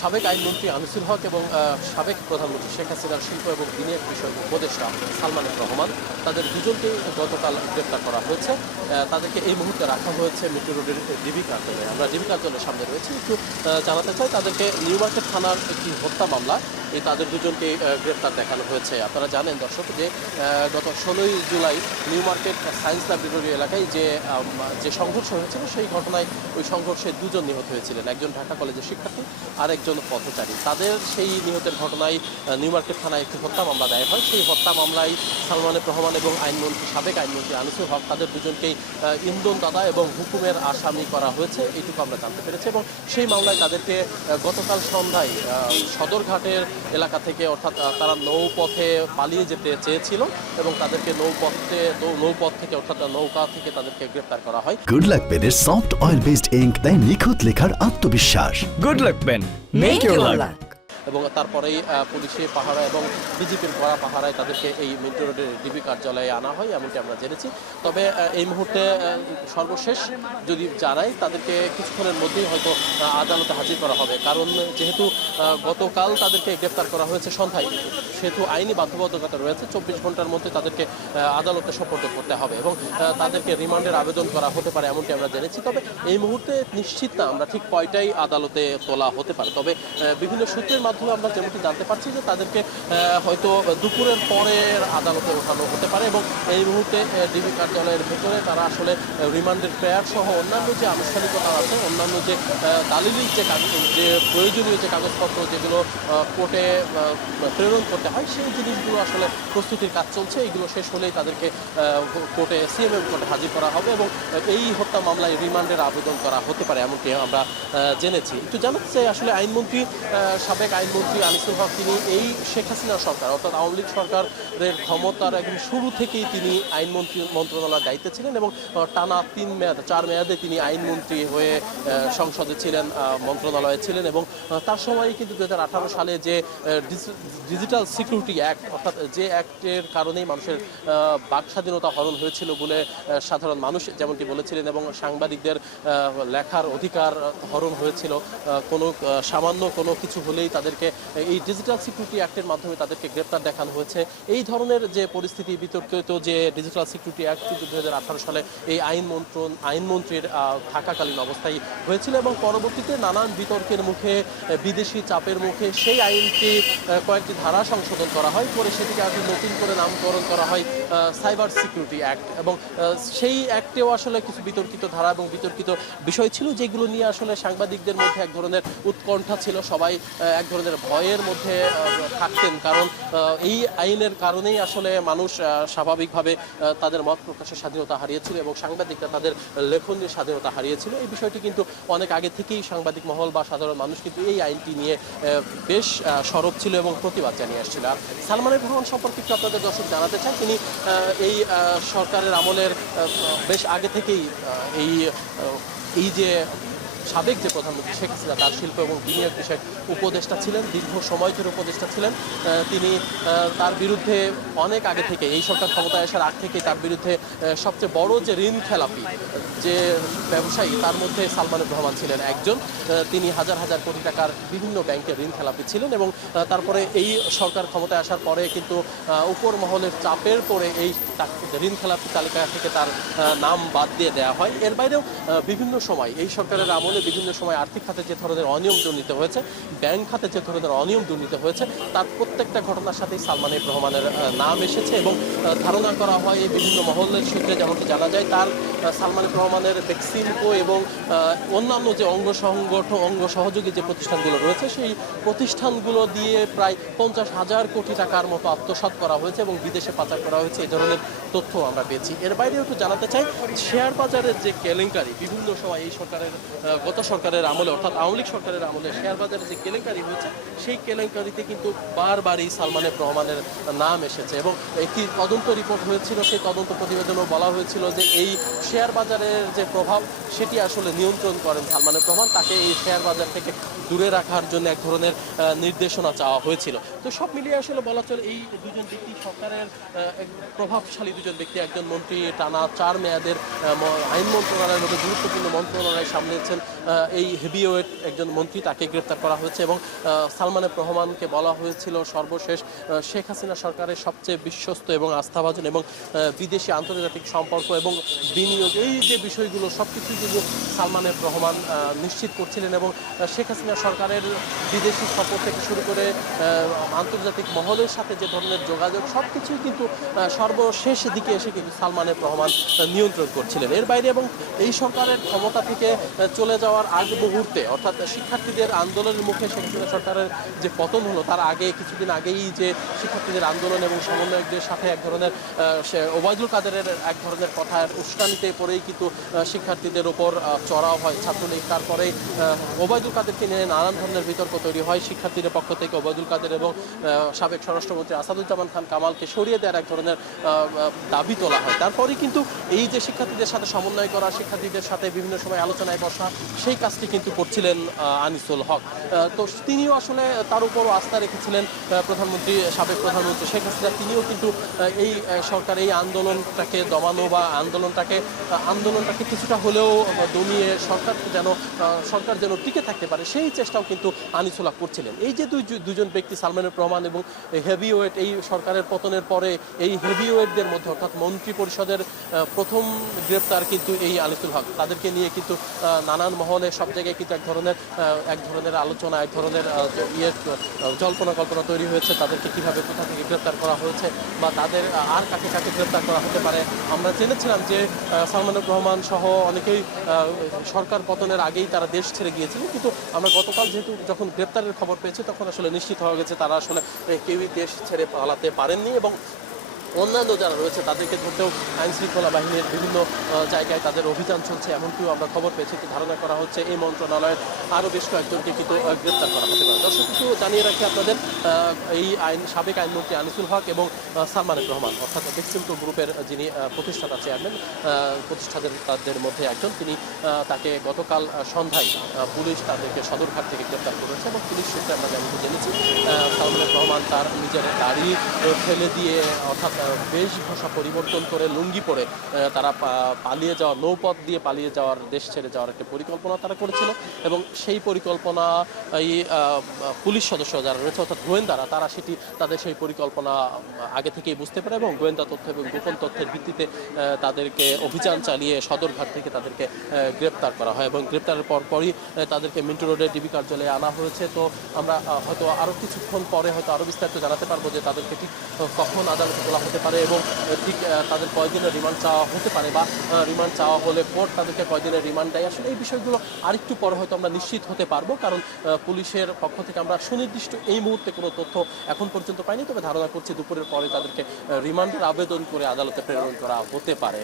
সাবেক আইনমন্ত্রী আনিসুল হক এবং সাবেক প্রধানমন্ত্রী শেখ হাসিনার শিল্প এবং বিনিয়োগ বিষয়ক উপদেষ্টা সালমান এফ রহমান, তাদের দুজনকেই গতকাল গ্রেপ্তার করা হয়েছে। তাদেরকে এই মুহূর্তে রাখা হয়েছে মেট্রো রোডের ডিবি কার্যালয়ে। আমরা ডিবি কার্যালয়ের সামনে রয়েছি। একটু জানাতে চাই, তাদেরকে নিউ মার্কেট থানার একটি হত্যা মামলা তাদের দুজনকে গ্রেপ্তার দেখানো হয়েছে। আপনারা জানেন দর্শক যে গত 16ই July New Market science laboratory এলাকায় যে সংঘর্ষ হয়েছিল, সেই ঘটনায় ওই সংঘর্ষে দুজন নিহত হয়েছিলেন, একজন ঢাকা কলেজের শিক্ষার্থী আর একজন পথচারী। তাদের সেই নিহতের ঘটনায় নিউ মার্কেট থানায় একটি হত্যা মামলা দায়ের হয়। সেই হত্যা মামলায় সালমান এফ রহমান এবং সাবেক আইনমন্ত্রী আনিসুল হক, তাদের দুজনকেই ইন্ধন দাতা এবং হুকুমের আসামি করা হয়েছে, এইটুকু আমরা জানতে পেরেছি। এবং সেই মামলায় তাদেরকে গতকাল সন্ধ্যায় সদরঘাটের এলাকা থেকে, অর্থাৎ তারা নৌপথে পালিয়ে যেতে চেয়েছিল এবং তাদেরকে নৌপথ থেকে অর্থাৎ নৌকা থেকে তাদেরকে গ্রেপ্তার করা হয়। গুড লাক পেনের সফট অয়েল বেসড ইঙ্ক দেয় নিখুঁত লেখার আত্মবিশ্বাস। Good luck pen, make your luck. এবং তারপরেই পুলিশে পাহারা এবং বিজেপির কড়া পাহারায় তাদেরকে এই মেট্রো রোডের ডিবি কার্যালয়ে আনা হয়, এমনটি আমরা জেনেছি। তবে এই মুহূর্তে সর্বশেষ যদি জানাই, তাদেরকে কিছুক্ষণের মধ্যেই হয়তো আদালতে হাজির করা হবে। কারণ যেহেতু গতকাল তাদেরকে গ্রেপ্তার করা হয়েছে সন্ধ্যায়, সেহেতু আইনি বাধ্যবাধকতা রয়েছে 24 ঘন্টার মধ্যে তাদেরকে আদালতে সোপর্দ করতে হবে এবং তাদেরকে রিমান্ডের আবেদন করা হতে পারে, এমনটি আমরা জেনেছি। তবে এই মুহূর্তে নিশ্চিত না আমরা ঠিক কয়টাই আদালতে তোলা হতে পারে। তবে বিভিন্ন সূত্রের মাধ্যমে আমরা যেমনটি জানতে পারছি যে তাদেরকে হয়তো দুপুরের পরের আদালতে ওঠানো হতে পারে এবং এই মুহূর্তে ডিবি কার্যালয়ের ভেতরে তারা আসলে রিমান্ডের প্রেয়ার সহ অন্যান্য যে আনুষ্ঠানিকতা আছে, অন্যান্য যে দালিলিক যে প্রয়োজনীয় যে কাগজপত্র যেগুলো কোর্টে প্রেরণ করতে হয়, সেই জিনিসগুলো আসলে প্রস্তুতির কাজ চলছে। এইগুলো শেষ হলেই তাদেরকে কোর্টে সিএমএম কোর্টে হাজির করা হবে এবং এই হত্যা মামলায় রিমান্ডের আবেদন করা হতে পারে, এমনটি আমরা জেনেছি। একটু জানাতে চাই, আসলে সাবেক আইনমন্ত্রী আনিসুল হক, তিনি এই শেখ হাসিনা সরকার অর্থাৎ আওয়ামী লীগ সরকারের ক্ষমতার একদম শুরু থেকেই তিনি আইনমন্ত্রী মন্ত্রণালয়ের দায়িত্বে ছিলেন এবং টানা 4 মেয়াদে তিনি আইনমন্ত্রী হয়ে সংসদে ছিলেন, মন্ত্রণালয়ে ছিলেন। এবং তার সময় কিন্তু 2018 সালে যে ডিজিটাল সিকিউরিটি অ্যাক্ট, অর্থাৎ যে অ্যাক্টের কারণেই মানুষের বাক স্বাধীনতা হরণ হয়েছিল বলে সাধারণ মানুষ যেমনটি বলেছিলেন এবং সাংবাদিকদের লেখার অধিকার হরণ হয়েছিল, সামান্য কোনো কিছু হলেই তাদেরকে এই ডিজিটাল সিকিউরিটি অ্যাক্টের মাধ্যমে তাদেরকে গ্রেপ্তার দেখানো হয়েছে। এই ধরনের যে পরিস্থিতি, বিতর্কিত যে ডিজিটাল সিকিউরিটি অ্যাক্ট কিন্তু 2018 সালে এই আইনমন্ত্রীর থাকাকালীন অবস্থায় হয়েছিল এবং পরবর্তীতে নানান বিতর্কের মুখে, বিদেশি চাপের মুখে সেই আইনটি কয়েকটি ধারা সংশোধন করা হয়, পরে সেটিকে আগে নতুন করে নামকরণ করা হয় সাইবার সিকিউরিটি অ্যাক্ট। এবং সেই অ্যাক্টেও আসলে কিছু বিতর্কিত ধারা এবং বিতর্কিত বিষয় ছিল, যেগুলো নিয়ে আসলে সাংবাদিকদের মধ্যে এক ধরনের উৎকণ্ঠা ছিল, সবাই এক ধরনের ভয়ের মধ্যে থাকতেন। কারণ এই আইনের কারণেই আসলে মানুষ স্বাভাবিকভাবে তাদের মত প্রকাশের স্বাধীনতা হারিয়েছিল এবং সাংবাদিকরা তাদের লেখনের স্বাধীনতা হারিয়েছিল। এই বিষয়টি কিন্তু অনেক আগে থেকেই সাংবাদিক মহল বা সাধারণ মানুষ কিন্তু এই আইনটি নিয়ে বেশ সরব ছিল এবং প্রতিবাদ জানিয়ে আসছিল। আর সালমান এফ রহমান সম্পর্কে একটু আপনাদের দর্শক জানাতে চাই, তিনি এই সরকারের আমলের বেশ আগে থেকেই এই যে সাবেক যে প্রধানমন্ত্রী শেখ হাসিনা, তার শিল্প এবং বিনিয়োগ বিষয়ক উপদেষ্টা ছিলেন, দীর্ঘ সময় ধরে উপদেষ্টা ছিলেন। তিনি তার বিরুদ্ধে অনেক আগে থেকে, এই সরকার ক্ষমতায় আসার আগ থেকে তার বিরুদ্ধে সবচেয়ে বড় যে ঋণ খেলাপি যে ব্যবসায়ী, তার মধ্যে সালমান এফ রহমান ছিলেন একজন। তিনি হাজার হাজার কোটি টাকার বিভিন্ন ব্যাংকের ঋণ খেলাপি ছিলেন এবং তারপরে এই সরকার ক্ষমতায় আসার পরে কিন্তু উপর মহলের চাপের পরে এই ঋণ খেলাপি তালিকা থেকে তার নাম বাদ দিয়ে দেওয়া হয়। এর বাইরেও বিভিন্ন সময় এই সরকারের আমলে বিভিন্ন সময় আর্থিক খাতে যে ধরনের অনিয়ম দুর্নীতি হয়েছে, ব্যাংক খাতে যে ধরনের অনিয়ম দুর্নীতি হয়েছে, তার প্রত্যেকটা ঘটনার সাথেই সালমান এফ রহমানের নাম এসেছে এবং ধারণা করা হয় বিভিন্ন মহলের সূত্রে যেমনটি জানা যায়, তার সালমান এফ রহমানের বেক্সিমকো এবং অন্যান্য যে অঙ্গ সহযোগী যে প্রতিষ্ঠানগুলো রয়েছে, সেই প্রতিষ্ঠানগুলো দিয়ে প্রায় 50,000 কোটি টাকার মতো আত্মসাৎ করা হয়েছে এবং বিদেশে পাচার করা হয়েছে, এই ধরনের তথ্য আমরা পেয়েছি। এর বাইরেও একটু জানাতে চাই, শেয়ার বাজারের যে কেলেঙ্কারি বিভিন্ন সময় এই সরকারের গত সরকারের আমলে অর্থাৎ আওয়ামী লীগ সরকারের আমলে শেয়ার বাজারে যে কেলেঙ্কারি হয়েছে, সেই কেলেঙ্কারিতে কিন্তু বারবারই সালমান এফ রহমানের নাম এসেছে এবং একটি তদন্ত রিপোর্ট হয়েছিল, সেই তদন্ত প্রতিবেদনেও বলা হয়েছিল যে এই শেয়ার বাজারের যে প্রভাব, সেটি আসলে নিয়ন্ত্রণ করেন সালমান এফ রহমান। তাকে এই শেয়ার বাজার থেকে দূরে রাখার জন্য এক ধরনের নির্দেশনা চাওয়া হয়েছিল। তো সব মিলিয়ে আসলে বলা চলে এই দুজন ব্যক্তি সরকারের প্রভাবশালী দুজন ব্যক্তি, একজন মন্ত্রী টানা 4 মেয়াদের আইন মন্ত্রণালয়ের মতো গুরুত্বপূর্ণ মন্ত্রণালয় সামলেছেন, এই হেভিওয়েট একজন মন্ত্রী তাকে গ্রেপ্তার করা হয়েছে এবং সালমান এফ রহমানকে বলা হয়েছিল সর্বশেষ শেখ হাসিনা সরকারের সবচেয়ে বিশ্বস্ত এবং আস্থাভাজন এবং বিদেশি আন্তর্জাতিক সম্পর্ক এবং বিনিয়োগ, এই যে বিষয়গুলো সবকিছুই কিন্তু সালমান এফ রহমান নিশ্চিত করছিলেন এবং শেখ হাসিনা সরকারের বিদেশি সফর থেকে শুরু করে আন্তর্জাতিক মহলের সাথে যে ধরনের যোগাযোগ সবকিছুই কিন্তু সর্বশেষ দিকে এসে কিন্তু সালমান এফ রহমান নিয়ন্ত্রণ করছিলেন। এর বাইরে এবং এই সরকারের ক্ষমতা থেকে চলে যাওয়ার আগ মুহূর্তে অর্থাৎ শিক্ষার্থীদের আন্দোলনের মুখে শেখ হাসিনা সরকারের যে পতন হলো তার আগে কিছুদিন আগেই যে শিক্ষার্থীদের আন্দোলন এবং সমন্বয়কদের সাথে এক ধরনের ওবায়দুল কাদেরের এক ধরনের কথার উস্কানিতে পড়েই কিন্তু শিক্ষার্থীদের ওপর চড়াও হয় ছাত্রলীগ। তারপরে ওবায়দুল কাদেরকে নিয়ে নানান ধরনের বিতর্ক তৈরি হয়। শিক্ষার্থীদের পক্ষ থেকে ওবায়দুল কাদের এবং সাবেক স্বরাষ্ট্রমন্ত্রী আসাদুজ্জামান খান কামালকে সরিয়ে দেওয়ার এক ধরনের দাবি তোলা হয়। তারপরে কিন্তু এই যে শিক্ষার্থীদের সাথে সমন্বয় করা, শিক্ষার্থীদের সাথে বিভিন্ন সময় আলোচনায় বসা, সেই কাজটি কিন্তু করছিলেন আনিসুল হক। তো তিনিও আসলে তার উপরও আস্থা রেখেছিলেন প্রধানমন্ত্রী, সাবেক প্রধানমন্ত্রী শেখ হাসিনা। তিনিও কিন্তু এই সরকার এই আন্দোলনটাকে দমানো বা আন্দোলনটাকে কিছুটা হলেও দমিয়ে সরকার যেন টিকে থাকতে পারে সেই চেষ্টাও কিন্তু আনিসুল হক করছিলেন। এই যে দুজন ব্যক্তি সালমান এফ রহমান এবং হেভিওয়েট, এই সরকারের পতনের পরে এই হেভিওয়েটদের মধ্যে অর্থাৎ মন্ত্রী পরিষদের প্রথম গ্রেপ্তার কিন্তু এই আনিসুল হক। তাদেরকে নিয়ে কিন্তু নানান মহলে সব জায়গায় কিন্তু এক ধরনের আলোচনা, এক ধরনের জল্পনা কল্পনা তৈরি হয়েছে তাদেরকে কিভাবে কোথা থেকে গ্রেপ্তার করা হয়েছে বা তাদের আর কাকে কাকে গ্রেপ্তার করা হতে পারে। আমরা জেনেছিলাম যে সালমান এফ রহমান সহ অনেকেই সরকার পতনের আগেই তারা দেশ ছেড়ে গিয়েছিলেন, কিন্তু আমরা গতকাল যেহেতু যখন গ্রেপ্তারের খবর পেয়েছি তখন আসলে নিশ্চিত হয়ে গেছে তারা আসলে কেউই দেশ ছেড়ে পালাতে পারেননি এবং অন্যান্য যারা রয়েছে তাদেরকে ধরতেও আইন শৃঙ্খলা বাহিনীর বিভিন্ন জায়গায় তাদের অভিযান চলছে এমনটিও আমরা খবর পেয়েছি। তো ধারণা করা হচ্ছে এই মন্ত্রণালয়ের আরও বেশ কয়েকজনকে কিন্তু গ্রেপ্তার করা হতে পারে। দর্শক কিছু জানিয়ে রাখি আপনাদের, এই সাবেক আইনমন্ত্রী আনিসুল হক এবং সালমান এফ রহমান অর্থাৎ বেক্সিমকো গ্রুপের যিনি প্রতিষ্ঠাতা চেয়ারম্যান, তাদের মধ্যে একজন, তিনি তাকে গতকাল সন্ধ্যায় পুলিশ তাদেরকে সদরঘাট থেকে গ্রেপ্তার করেছে এবং পুলিশ সূত্রে আমরা যেমন জেনেছি সালমান এফ রহমান তার নিজের গাড়ি ফেলে দিয়ে অর্থাৎ বেশভূষা পরিবর্তন করে লুঙ্গি পরে তারা পালিয়ে যাওয়ার, নৌপথ দিয়ে পালিয়ে যাওয়ার, দেশ ছেড়ে যাওয়ার একটা পরিকল্পনা তারা করেছিল এবং সেই পরিকল্পনা এই পুলিশ সদস্য যারা রয়েছে অর্থাৎ গোয়েন্দারা তারা তাদের সেই পরিকল্পনা আগে থেকেই বুঝতে পারে এবং গোয়েন্দা তথ্য এবং গোপন তথ্যের ভিত্তিতে তাদেরকে অভিযান চালিয়ে সদরঘাট থেকে তাদেরকে গ্রেপ্তার করা হয় এবং গ্রেপ্তারের পরপরই তাদেরকে মিন্টু রোডের ডিবি কার্যালয়ে আনা হয়েছে। তো আমরা হয়তো আরও কিছুক্ষণ পরে হয়তো আরও বিস্তারিত জানাতে পারবো যে তাদেরকে ঠিক কখন আদালতে তোলা হতে পারে এবং ঠিক তাদের কয়দিনের রিমান্ড চাওয়া হতে পারে বা রিমান্ড চাওয়া হলে কোর্ট তাদেরকে কয়দিনের রিমান্ড দেয়। আসলে এই বিষয়গুলো আরেকটু পরে হয়তো আমরা নিশ্চিত হতে পারবো, কারণ পুলিশের পক্ষ থেকে আমরা সুনির্দিষ্ট এই মুহূর্তে কোনো তথ্য এখন পর্যন্ত পাইনি। তবে ধারণা করছি দুপুরের পরে তাদেরকে রিমান্ডের আবেদন করে আদালতে প্রেরণ করা হতে পারে।